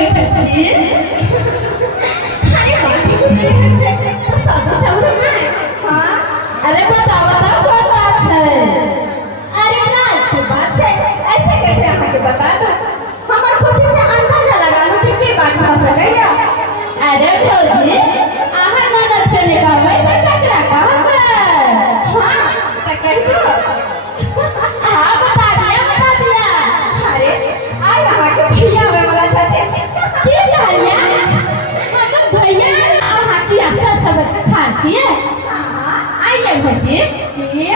बैठल छी। अरे बाटी कुछ है तो सादा सावरा में हां अरे बताओ बताओ कौन बात है। अरे ना की बात है ऐसे कैसे आके बता दो हमर खुशी से अंदाजा लगा लो कि के बात हो सकैया। अरे भौजी आहा ननद के निकाबै से ककरा कहबै। हां त कहियो हां बता दिया। अरे आई आहा के भैया आवे वाला छथे। की भैया मतलब भैया आहा की आशा सब खान छिए। हां आइए भौजी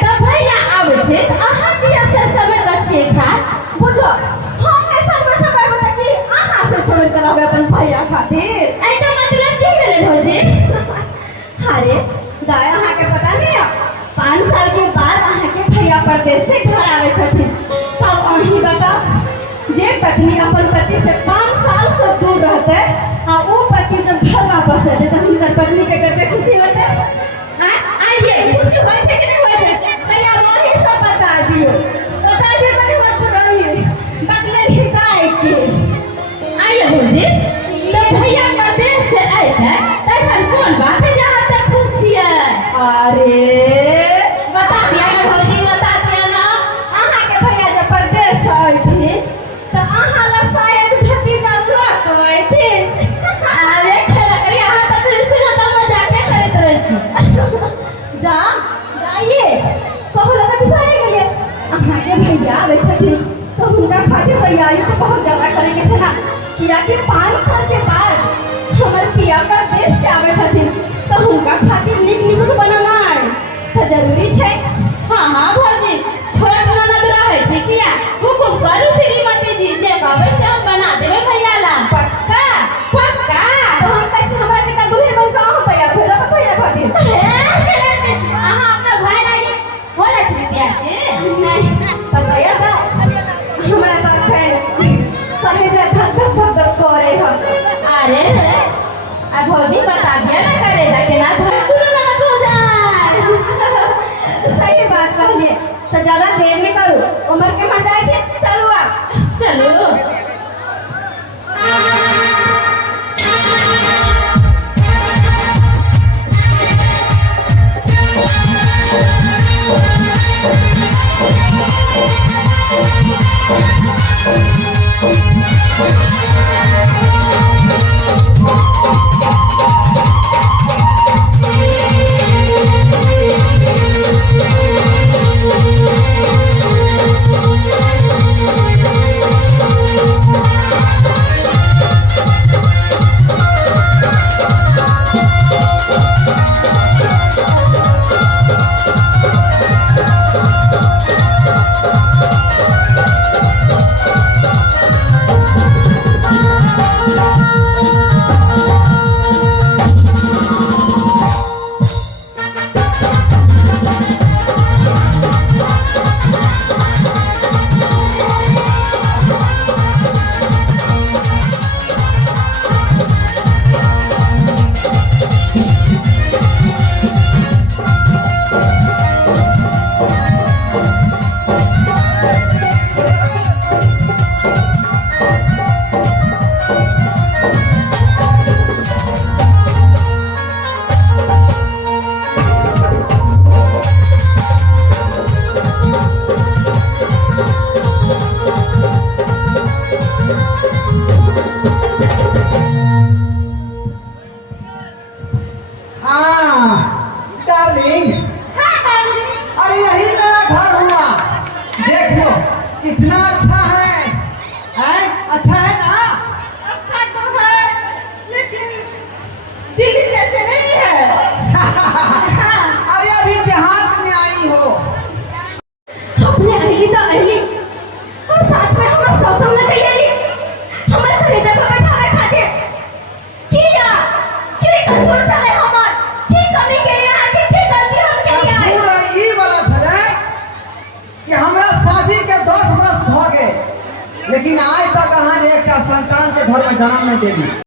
तो भैया आबै छै त आहा की आशा सब छिए खा। बुझो हम ने सब बता कि आहा से समझ करावे अपन भैया खातिर। ऐसा मतलब की भेले भौजी। अरे दाया आहा के पता नहीं है 5 साल के बाद आहा के भैया परदेश से घर आवे छथिन तब अही बता जे पत्नी अपन पति से 5 साल से दूर रहते आ वो पति जब घर वापस आते तो उनकर पत्नी के करते खुशी होते। आइए खुशी होय छै कि नहीं होय छै भैया वही सब बता दियो कनी मत रहिए बदले हिसाब के। आइए भौजी तो भैया परदेश से आए हैं तखन कौन बात है जहाँ तक खुश छिए। अरे बता दिया ना भौजी बता दिया ना। आहा के भैया जब परदेश से आए थे तो आहा ला शायद भतीजा लौट आए थे। अरे खेला करी आहा तो रिश्ते नाता मजाक करत रहे छी। जाइए कहू लगा बिसाए गेलिए आहा के भैया आवे छथिन तो हुनका खातिर तैयारी तो बहुत ज्यादा करे के छला किया कि 5 साल के बाद हमर पिया परदेश से आवे छथिन तो हुनका खातिर नीक बनाना तो जरूरी छै। हाँ भौजी छोट ननद रहे छै किया हुकुम करू श्रीमती जी जे कहबै से हम बना देबै भैया ला। पक्का पक्का तो हम कैसे हमरा के दुल्हन बन का हो तैयार हो जाबे भैया खातिर। आहा अपना भाई लागी हो जात बिटिया के नहीं पता है बा हमरा साथ है कलेजा धक धक करे हम। अरे अब भौजी बता दिया ना करेला के ना धर ना हो जाए। सही बात कहलिए तो ज्यादा देर नहीं करू उम्र के मर जाए छे चलू अब चलो डार्लिंग अरे यही मेरा घर हुआ देख लो कितना अच्छा है अच्छा है ना। अच्छा तो है लेकिन दिल्ली जैसे नहीं है। अरे अभी देहात में आई हो। अपने अहली तो अहली और साथ में हमारे सौतम लगे अहली हमारे कलेजा पे बैठावे खातिर किया की कसूर चले हमर की कमी के लिए आके की गलती हम के लिए आए। पूरा ई वाला छले कि हमरा शादी के 10 वर्ष भ गए लेकिन आज तक अहाँ एक संतान के घर में जन्म नहीं देली।